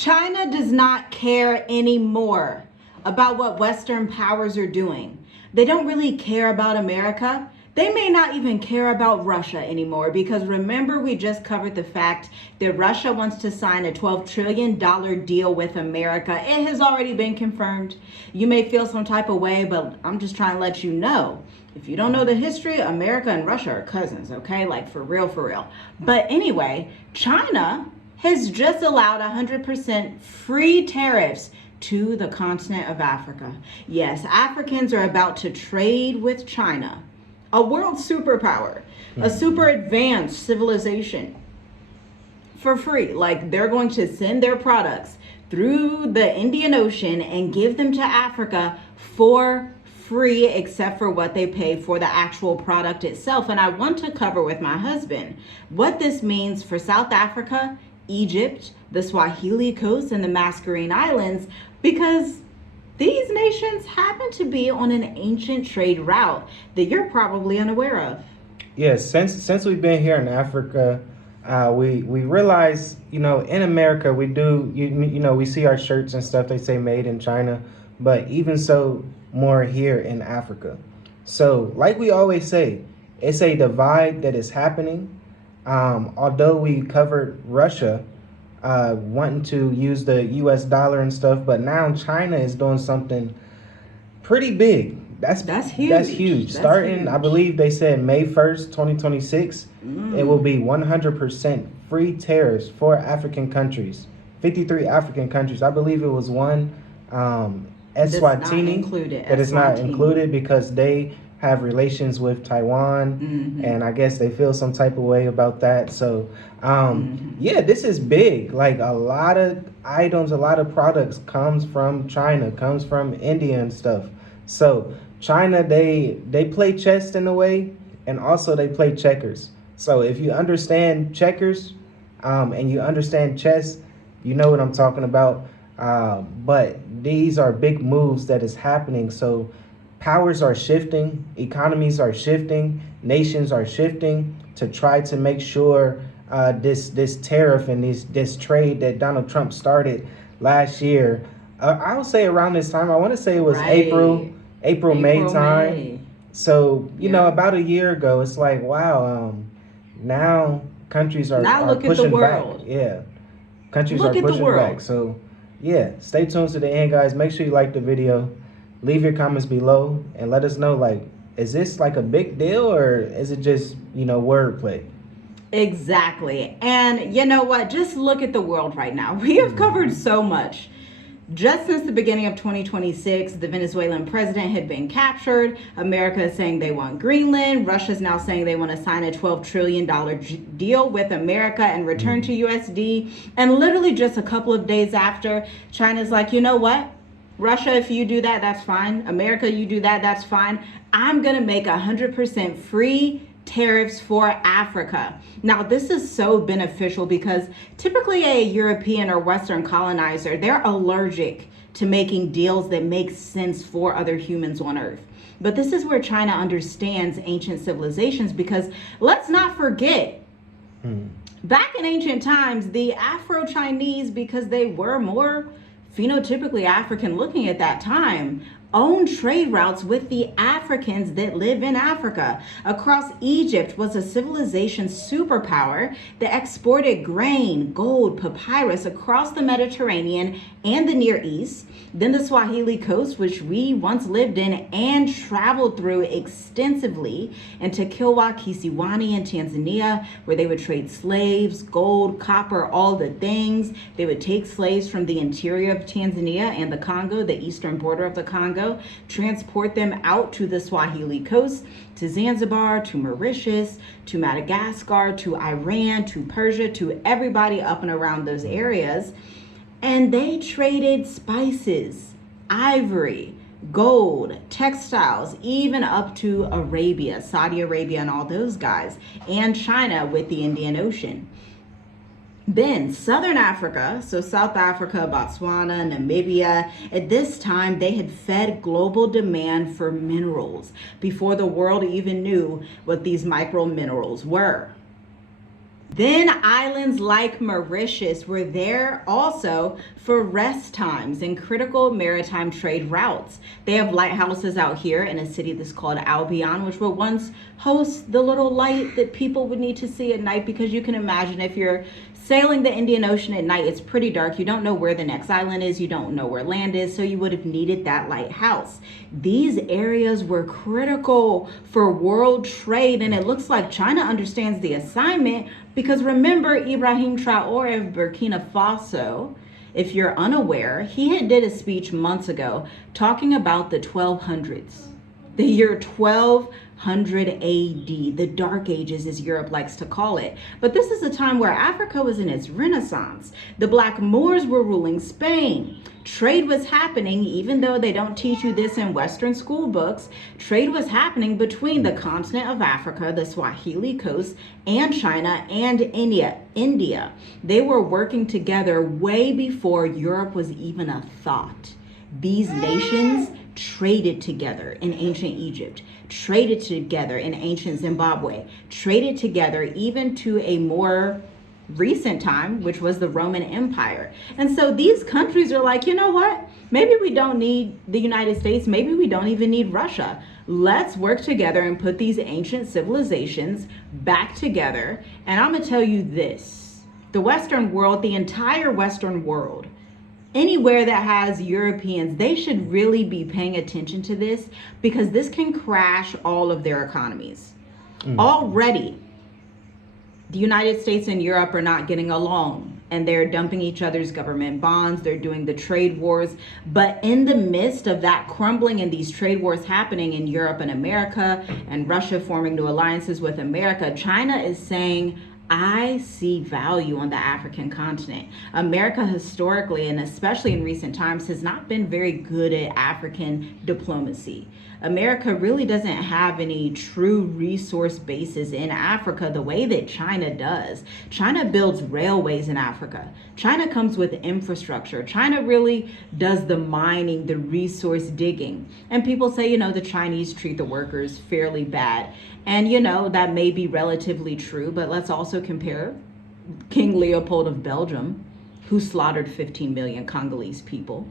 China does not care anymore about what Western powers are doing. They don't really care about America. They may not even care about Russia anymore, because remember, we just covered the fact that Russia wants to sign a $12 trillion deal with America. It has already been confirmed. You may feel some type of way, but I'm just trying to let you know. If you don't know the history, America and Russia are cousins, okay? Like for real, for real. But anyway, China has just allowed 100% free tariffs to the continent of Africa. Yes, Africans are about to trade with China, a world superpower, a super advanced civilization, for free. Like, they're going to send their products through the Indian Ocean and give them to Africa for free, except for what they pay for the actual product itself. And I want to cover with my husband what this means for South Africa, Egypt, the Swahili Coast, and the Mascarene Islands, because these nations happen to be on an ancient trade route that you're probably unaware of. Yes, since we've been here in Africa, we realize, in America we do, we see our shirts and stuff, they say made in China, but even so, more here in Africa. So like we always say, it's a divide that is happening. Although we covered Russia wanting to use the US dollar and stuff, but now China is doing something pretty big. That's huge. That's huge. Starting, I believe they said May 1st, 2026, it will be 100% free tariffs for African countries. 53 African countries. I believe it was one, Eswatini, that is not included because they have relations with Taiwan, and I guess they feel some type of way about that. So, yeah, this is big. Like, a lot of items, a lot of products comes from China, comes from India and stuff. So China, they play chess in a way, and also they play checkers. So if you understand checkers, and you understand chess, you know what I'm talking about. But these are big moves that is happening. So powers are shifting, economies are shifting, nations are shifting to try to make sure this tariff and this trade that Donald Trump started last year. I would say around this time. I want to say it was April, May time. So about a year ago. It's like, wow. Now countries are pushing back. Yeah, countries are pushing back. So yeah, stay tuned to the end, guys. Make sure you like the video. Leave your comments below and let us know, like, is this like a big deal, or is it just, wordplay? Exactly. And you know what? Just look at the world right now. We have covered so much. Just since the beginning of 2026, the Venezuelan president had been captured. America is saying they want Greenland. Russia's now saying they want to sign a $12 trillion deal with America and return to USD. And literally just a couple of days after, China's like, you know what? Russia, if you do that, that's fine. America, you do that, that's fine. I'm going to make 100% free tariffs for Africa. Now, this is so beneficial because typically a European or Western colonizer, they're allergic to making deals that make sense for other humans on Earth. But this is where China understands ancient civilizations, because let's not forget, back in ancient times, the Afro-Chinese, because they were more phenotypically African looking at that time, owned trade routes with the Africans that live in Africa. Across Egypt was a civilization superpower that exported grain, gold, papyrus across the Mediterranean and the Near East. Then the Swahili Coast, which we once lived in and traveled through extensively, and to Kilwa, Kisiwani in Tanzania, where they would trade slaves, gold, copper, all the things. They would take slaves from the interior of Tanzania and the Congo, the eastern border of the Congo, transport them out to the Swahili Coast, to Zanzibar, to Mauritius, to Madagascar, to Iran, to Persia, to everybody up and around those areas. And they traded spices, ivory, gold, textiles, even up to Arabia, Saudi Arabia and all those guys, and China with the Indian Ocean. Then Southern Africa, so South Africa, Botswana, Namibia, at this time they had fed global demand for minerals before the world even knew what these micro minerals were. Then islands like Mauritius were there also for rest times and critical maritime trade routes. They have lighthouses out here in a city that's called Albion, which would once host the little light that people would need to see at night, because you can imagine if you're sailing the Indian Ocean at night, it's pretty dark. You don't know where the next island is. You don't know where land is. So you would have needed that lighthouse. These areas were critical for world trade. And it looks like China understands the assignment, because remember Ibrahim Traore of Burkina Faso, if you're unaware, he had did a speech months ago talking about the 1200s, the year 1200 AD, the Dark Ages as Europe likes to call it. But this is a time where Africa was in its renaissance. The Black Moors were ruling Spain. Trade was happening, even though they don't teach you this in Western school books. Trade was happening between the continent of Africa, the Swahili coast, and China and India. They were working together way before Europe was even a thought. These nations traded together in ancient Egypt, traded together in ancient Zimbabwe, traded together even to a more recent time, which was the Roman Empire. And so these countries are like, you know what? Maybe we don't need the United States. Maybe we don't even need Russia. Let's work together and put these ancient civilizations back together. And I'm going to tell you this, the Western world, the entire Western world, anywhere that has Europeans, they should really be paying attention to this, because this can crash all of their economies. Already, the United States and Europe are not getting along, and they're dumping each other's government bonds. They're doing the trade wars. But in the midst of that crumbling and these trade wars happening in Europe and America, and Russia forming new alliances with America, China is saying, I see value on the African continent. America historically, and especially in recent times, has not been very good at African diplomacy. America really doesn't have any true resource bases in Africa the way that China does. China builds railways in Africa. China comes with infrastructure. China really does the mining, the resource digging. And people say, the Chinese treat the workers fairly bad. And, that may be relatively true, but let's also compare King Leopold of Belgium, who slaughtered 15 million Congolese people.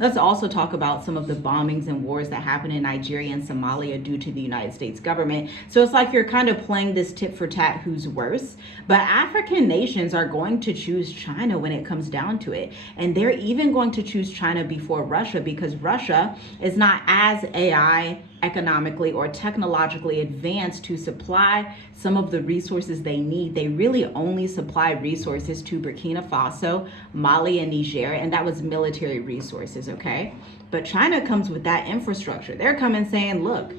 Let's also talk about some of the bombings and wars that happen in Nigeria and Somalia due to the United States government. So it's like you're kind of playing this tit for tat, who's worse. But African nations are going to choose China when it comes down to it. And they're even going to choose China before Russia, because Russia is not as AI economically or technologically advanced to supply some of the resources they need. They really only supply resources to Burkina Faso, Mali, and Niger, and that was military resources, okay? But China comes with that infrastructure. They're coming saying, look,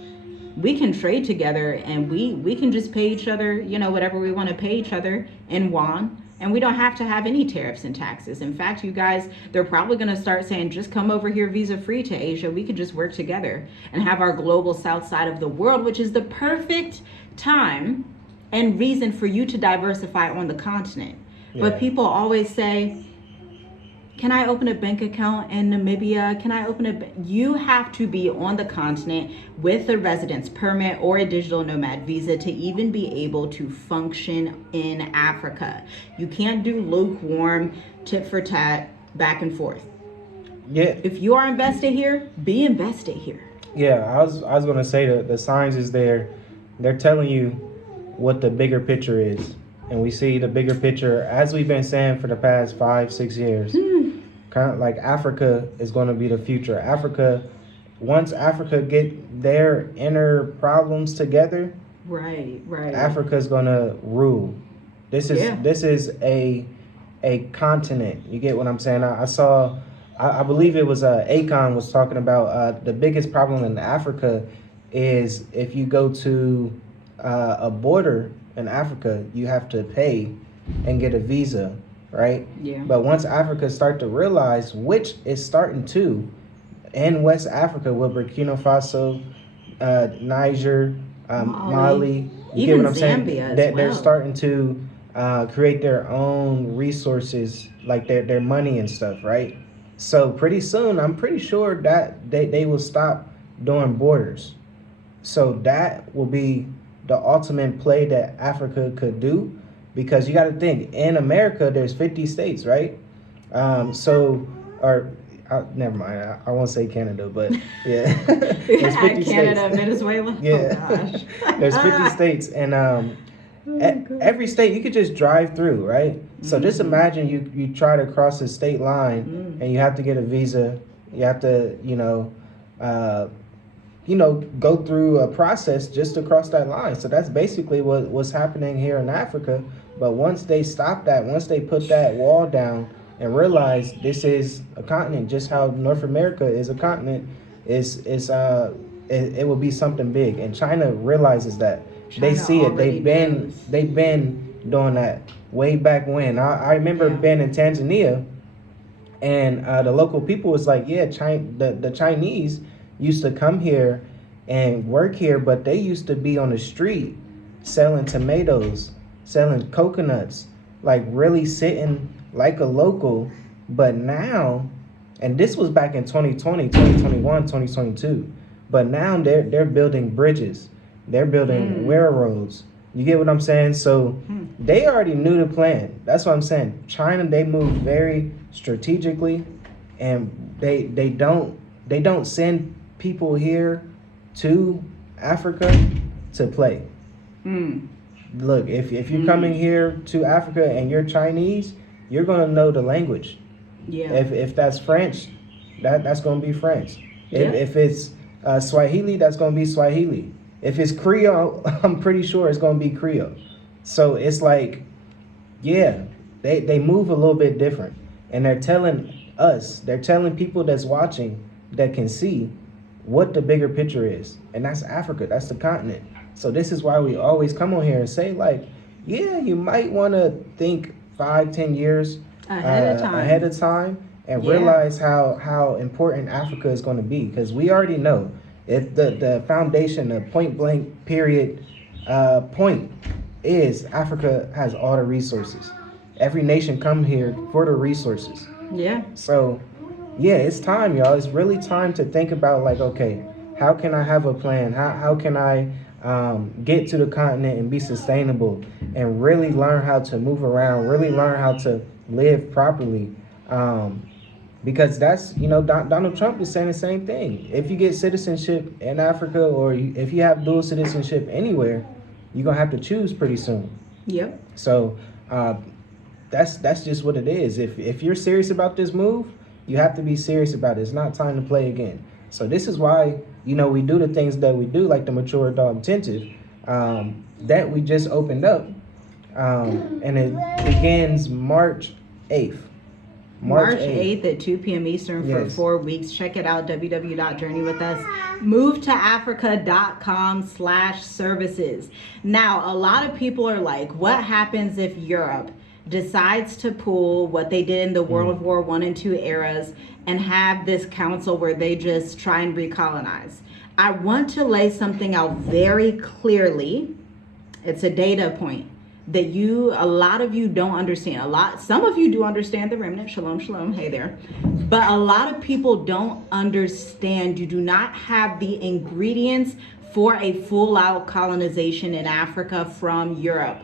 we can trade together, and we can just pay each other, whatever we want to pay each other in yuan. And we don't have to have any tariffs and taxes. In fact, you guys, they're probably going to start saying, just come over here visa-free to Asia. We could just work together and have our global south side of the world, which is the perfect time and reason for you to diversify on the continent. Yeah. But people always say, can I open a bank account in Namibia? You have to be on the continent with a residence permit or a digital nomad visa to even be able to function in Africa. You can't do lukewarm, tit for tat, back and forth. Yeah. If you are invested here, be invested here. Yeah, I was going to say the signs is there. They're telling you what the bigger picture is. And we see the bigger picture, as we've been saying for the past 5-6 years. Kind of like Africa is going to be the future. Once Africa get their inner problems together, right. Africa is going to rule. This is a continent. You get what I'm saying? I believe it was Akon was talking about the biggest problem in Africa is if you go to a border in Africa, you have to pay and get a visa, right? Yeah. But once Africa start to realize, which is starting to, in West Africa with Burkina Faso, Niger, Mali, you even get what I'm Zambia saying? They're starting to create their own resources, like their money and stuff, right? So pretty soon, I'm pretty sure that they will stop doing borders. So that will be the ultimate play that Africa could do. because you got to think, in America there's 50 states, right? So, or never mind, I won't say Canada, but yeah, there's 50 Canada, states. Venezuela. Yeah, Oh, gosh. there's 50 states, and every state you could just drive through, right? So just imagine you try to cross a state line, and you have to get a visa. You have to, go through a process just to cross that line. So that's basically what's happening here in Africa. But once they stop that, once they put that wall down and realize this is a continent, just how North America is a continent, it will be something big. And China realizes that. They see it. They've been doing that way back when. I remember being in Tanzania, and the local people was like, yeah, the Chinese used to come here and work here, but they used to be on the street selling tomatoes, selling coconuts, like really sitting like a local. But now, and this was back in 2020, 2021, 2022, but now they're building bridges, they're building railroads. You get what I'm saying? So they already knew the plan. That's what I'm saying. China, they move very strategically, and they don't send people here to Africa to play. Look, if you're coming here to Africa and you're Chinese, you're gonna know the language. Yeah. If that's French, that's gonna be French. If it's Swahili, that's gonna be Swahili. If it's Creole, I'm pretty sure it's gonna be Creole. So it's like, yeah, they move a little bit different, and they're telling people that's watching, that can see what the bigger picture is, and that's Africa. That's the continent. So this is why we always come on here and say, like, yeah, you might want to think 5-10 years ahead of time, and realize how important Africa is going to be, because we already know if the foundation, the point blank period point is Africa has all the resources. Every nation come here for the resources. Yeah. So yeah, it's time, y'all. It's really time to think about, like, okay, how can I have a plan? How can I get to the continent and be sustainable, and really learn how to move around, really learn how to live properly? Because that's, Donald Trump is saying the same thing. If you get citizenship in Africa, or if you have dual citizenship anywhere, you're going to have to choose pretty soon. Yep. So that's just what it is. If you're serious about this move, you have to be serious about it. It's not time to play again. So this is why, we do the things that we do, like the Mature Adult Intensive, that we just opened up. And it begins March 8th. March 8th at 2 p.m. Eastern for 4 weeks. Check it out, www.journeywithus. MoveToAfrica.com/services. Now, a lot of people are like, what happens if Europe decides to pull what they did in the World War I and II eras and have this council where they just try and recolonize? I want to lay something out very clearly. It's a data point that a lot of you don't understand. Some of you do understand the remnant. Shalom, shalom. Hey there. But a lot of people don't understand. You do not have the ingredients for a full-out colonization in Africa from Europe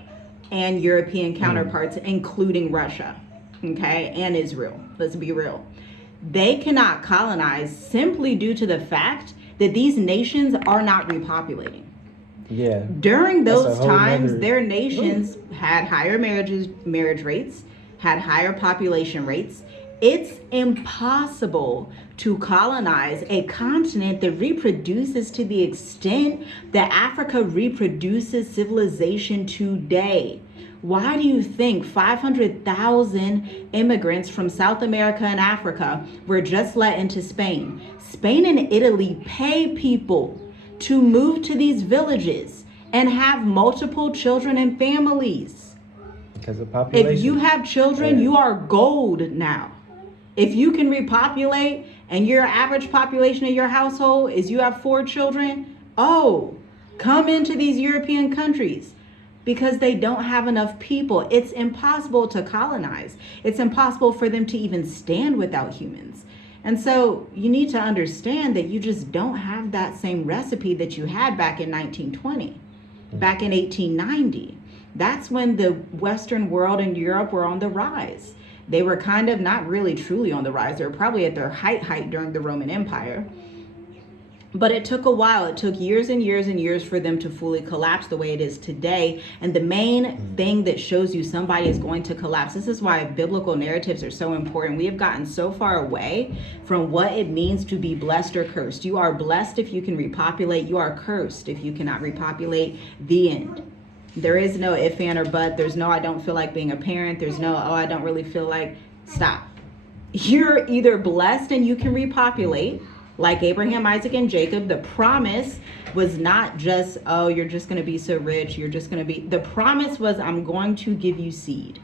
and European counterparts, including Russia, okay, and Israel. Let's be real. They cannot colonize simply due to the fact that these nations are not repopulating. Yeah. During those times, their nations had higher marriage rates, had higher population rates. It's impossible to colonize a continent that reproduces to the extent that Africa reproduces civilization today. Why do you think 500,000 immigrants from South America and Africa were just let into Spain? Spain and Italy pay people to move to these villages and have multiple children and families. Because of population. If you have children, you are gold now. If you can repopulate and your average population of your household is you have 4 children, come into these European countries, because they don't have enough people. It's impossible to colonize. It's impossible for them to even stand without humans. And so you need to understand that you just don't have that same recipe that you had back in 1920, back in 1890. that's when the Western world and Europe were on the rise. They were kind of not really truly on the rise. They were probably at their height during the Roman Empire. But it took a while. It took years and years and years for them to fully collapse the way it is today. And the main thing that shows you somebody is going to collapse, this is why biblical narratives are so important. We have gotten so far away from what it means to be blessed or cursed. You are blessed if you can repopulate. You are cursed if you cannot repopulate. The end. There is no if, and, or but. There's no I don't feel like being a parent. There's no, oh, I don't really feel like. Stop. You're either blessed and you can repopulate, like Abraham, Isaac, and Jacob. The promise was not just, oh, you're just going to be so rich. You're just going to be. The promise was, I'm going to give you seed.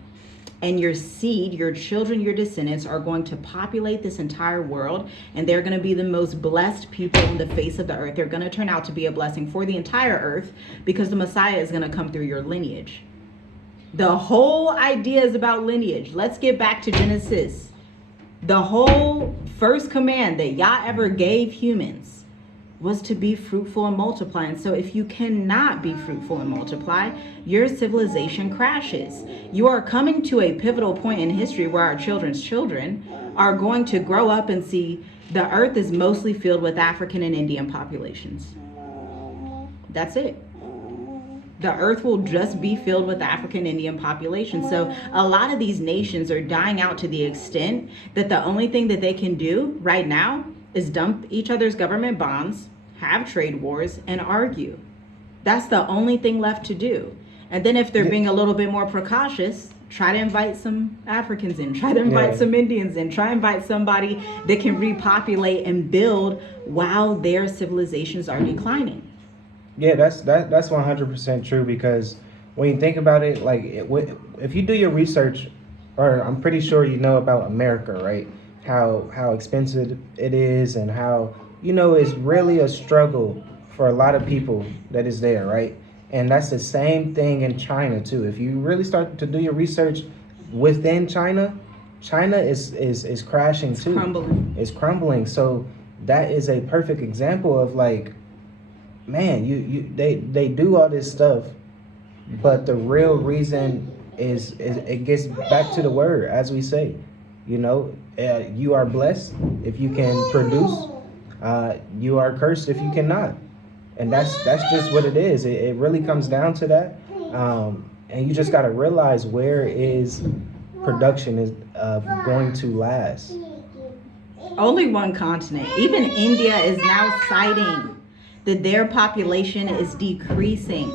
And your seed, your children, your descendants are going to populate this entire world. And they're going to be the most blessed people on the face of the earth. They're going to turn out to be a blessing for the entire earth because the Messiah is going to come through your lineage. The whole idea is about lineage. Let's get back to Genesis. The whole first command that Yah ever gave humans was to be fruitful and multiply. And so if you cannot be fruitful and multiply, your civilization crashes. You are coming to a pivotal point in history where our children's children are going to grow up and see the earth is mostly filled with African and Indian populations. That's it. The earth will just be filled with African Indian population. So a lot of these nations are dying out to the extent that the only thing that they can do right now is dump each other's government bonds, have trade wars, and argue. That's the only thing left to do. And then if they're being a little bit more precautious, try to invite some Africans in, try to invite some Indians in, try to invite somebody that can repopulate and build while their civilizations are declining. Yeah, that's 100% true, because when you think about it, like if you do your research, or I'm pretty sure you know about America, right? How expensive it is, and how, it's really a struggle for a lot of people that is there, right? And that's the same thing in China too. If you really start to do your research within China is crashing too. It's crumbling. So that is a perfect example of, like, man, they do all this stuff, but the real reason is it gets back to the word, as we say. You are blessed if you can produce. You are cursed if you cannot, and that's just what it is. It really comes down to that, and you just got to realize where is production is going to last. Only one continent. Even India is now citing that their population is decreasing.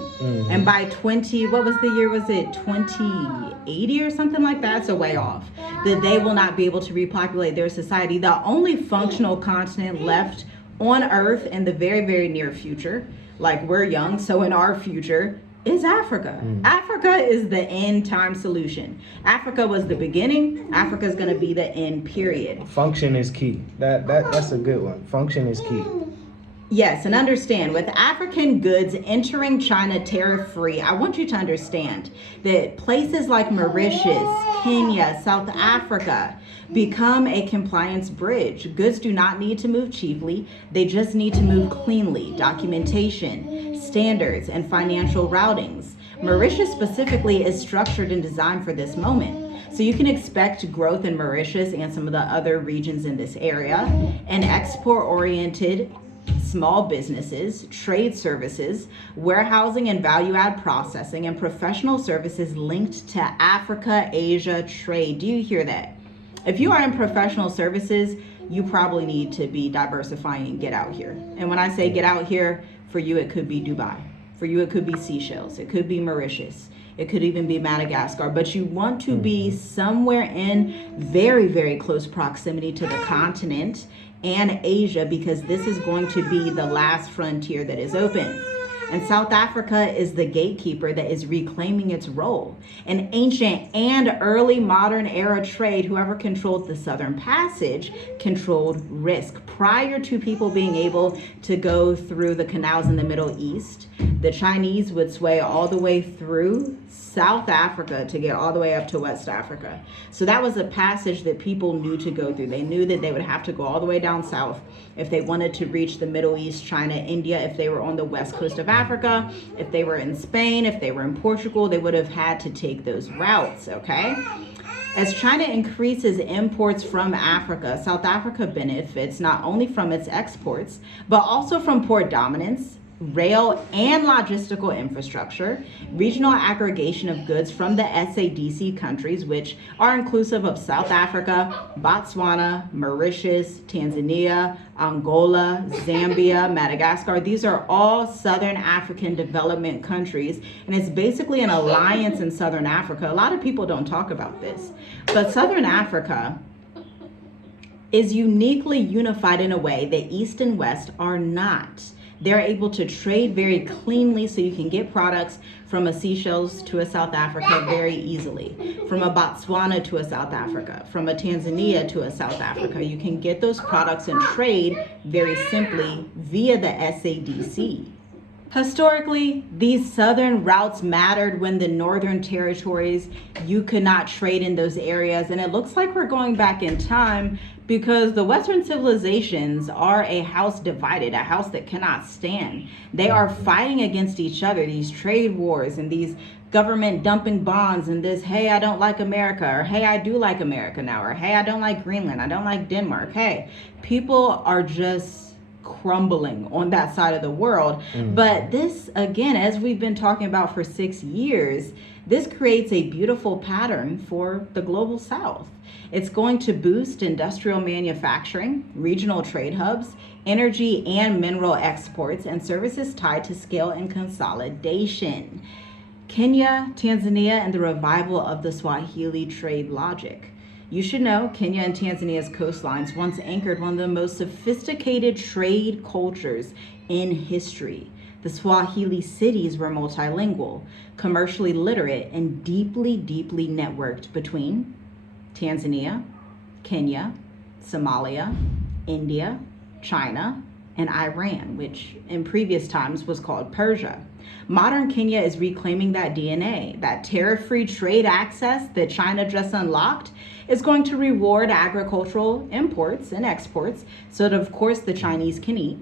And by 2080 or something like that, it's a way off, that they will not be able to repopulate their society. The only functional continent left on Earth in the very, very near future, like we're young, so in our future, is Africa. Africa is the end time solution. Africa was the beginning. Africa is going to be the end, period. Function is key. That's a good one. Function is key. Yes, and understand, with African goods entering China tariff-free, I want you to understand that places like Mauritius, Kenya, South Africa become a compliance bridge. Goods do not need to move cheaply. They just need to move cleanly. Documentation, standards, and financial routings. Mauritius specifically is structured and designed for this moment. So you can expect growth in Mauritius and some of the other regions in this area, and export-oriented small businesses, trade services, warehousing and value-add processing, and professional services linked to Africa, Asia trade. Do you hear that? If you are in professional services, you probably need to be diversifying and get out here. And when I say get out here, for you it could be Dubai. For you it could be Seychelles. It could be Mauritius. It could even be Madagascar. But you want to be somewhere in very, very close proximity to the continent and Asia, because this is going to be the last frontier that is open. And South Africa is the gatekeeper that is reclaiming its role. In ancient and early modern era trade, whoever controlled the Southern Passage controlled risk. Prior to people being able to go through the canals in the Middle East, the Chinese would sway all the way through South Africa to get all the way up to West Africa. So that was a passage that people knew to go through. They knew that they would have to go all the way down south if they wanted to reach the Middle East, China, India. If they were on the west coast of Africa, if they were in Spain, if they were in Portugal, they would have had to take those routes, okay? As China increases imports from Africa, South Africa benefits not only from its exports, but also from port dominance, rail and logistical infrastructure, regional aggregation of goods from the SADC countries, which are inclusive of South Africa, Botswana, Mauritius, Tanzania, Angola, Zambia, Madagascar. These are all Southern African development countries, and it's basically an alliance in Southern Africa. A lot of people don't talk about this, but Southern Africa is uniquely unified in a way that East and West are not. They're able to trade very cleanly, so you can get products from a Seychelles to a South Africa very easily, from a Botswana to a South Africa, from a Tanzania to a South Africa. You can get those products and trade very simply via the SADC. Historically, these southern routes mattered when the northern territories, you could not trade in those areas. And it looks like we're going back in time, because the Western civilizations are a house divided, a house that cannot stand. They are fighting against each other, these trade wars and these government dumping bonds and this, hey, I don't like America, or hey, I do like America now, or hey, I don't like Greenland, I don't like Denmark. Hey, people are just crumbling on that side of the world. But this, again, as we've been talking about for 6 years, this creates a beautiful pattern for the global South. It's going to boost industrial manufacturing, regional trade hubs, energy and mineral exports, and services tied to scale and consolidation. Kenya, Tanzania, and the revival of the Swahili trade logic. You should know Kenya and Tanzania's coastlines once anchored one of the most sophisticated trade cultures in history. The Swahili cities were multilingual, commercially literate, and deeply, deeply networked between Tanzania, Kenya, Somalia, India, China, and Iran, which in previous times was called Persia. Modern Kenya is reclaiming that DNA. That tariff-free trade access that China just unlocked is going to reward agricultural imports and exports so that, of course, the Chinese can eat,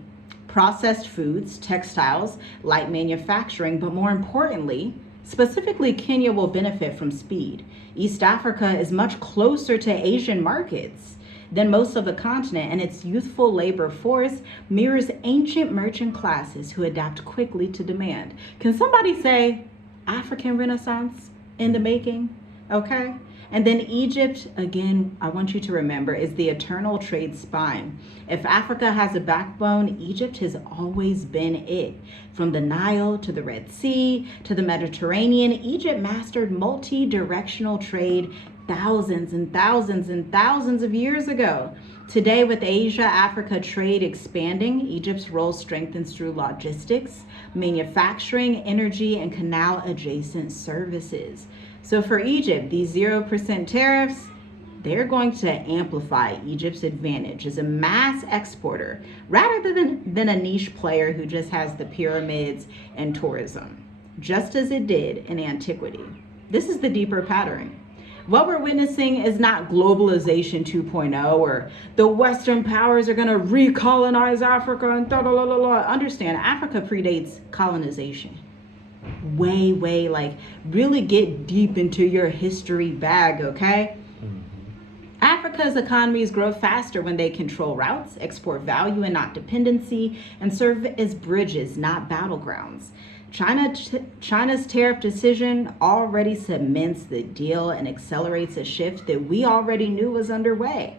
processed foods, textiles, light manufacturing, but more importantly, specifically, Kenya will benefit from speed. East Africa is much closer to Asian markets than most of the continent, and its youthful labor force mirrors ancient merchant classes who adapt quickly to demand. Can somebody say African Renaissance in the making? Okay. And then Egypt, again, I want you to remember, is the eternal trade spine. If Africa has a backbone, Egypt has always been it. From the Nile to the Red Sea to the Mediterranean, Egypt mastered multi-directional trade thousands and thousands and thousands of years ago. Today, with Asia-Africa trade expanding, Egypt's role strengthens through logistics, manufacturing, energy, and canal-adjacent services. So for Egypt, these 0% tariffs, they're going to amplify Egypt's advantage as a mass exporter rather than a niche player who just has the pyramids and tourism, just as it did in antiquity. This is the deeper pattern. What we're witnessing is not globalization 2.0 or the Western powers are going to recolonize Africa and Understand, Africa predates colonization. Way, like, really get deep into your history bag, okay? Africa's economies grow faster when they control routes, export value and not dependency, and serve as bridges, not battlegrounds. China's tariff decision already cements the deal and accelerates a shift that we already knew was underway.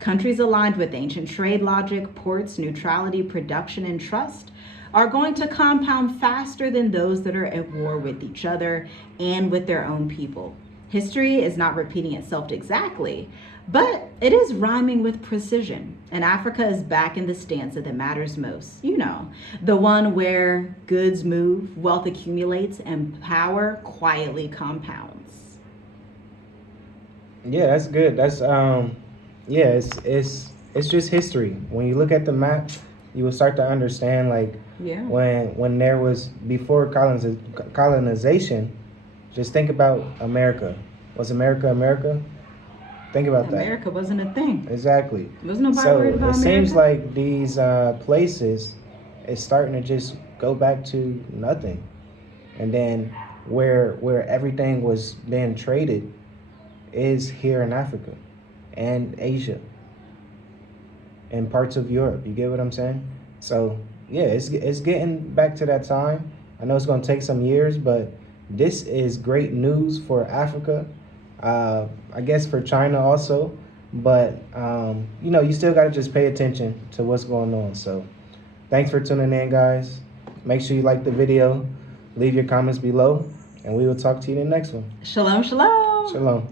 Countries aligned with ancient trade logic, ports, neutrality, production, and trust are going to compound faster than those that are at war with each other and with their own people. History is not repeating itself exactly, but it is rhyming with precision. And Africa is back in the stanza that matters most. You know, the one where goods move, wealth accumulates, and power quietly compounds. Yeah, that's good. That's it's just history. When you look at the map, you will start to understand, like, Yeah. when there was before colonization. Just think about America. Was America America? Think about that. America wasn't a thing. Exactly. Was nobody So worried about it America? seems like these places is starting to just go back to nothing, and then where everything was being traded is here in Africa and Asia and parts of Europe. You get what I'm saying? So yeah, it's getting back to that time. I know it's going to take some years, but this is great news for Africa. I guess for China also, but you know, you still got to just pay attention to what's going on. So thanks for tuning in, guys. Make sure you like the video, leave your comments below, and we will talk to you in the next one. Shalom, shalom. Shalom.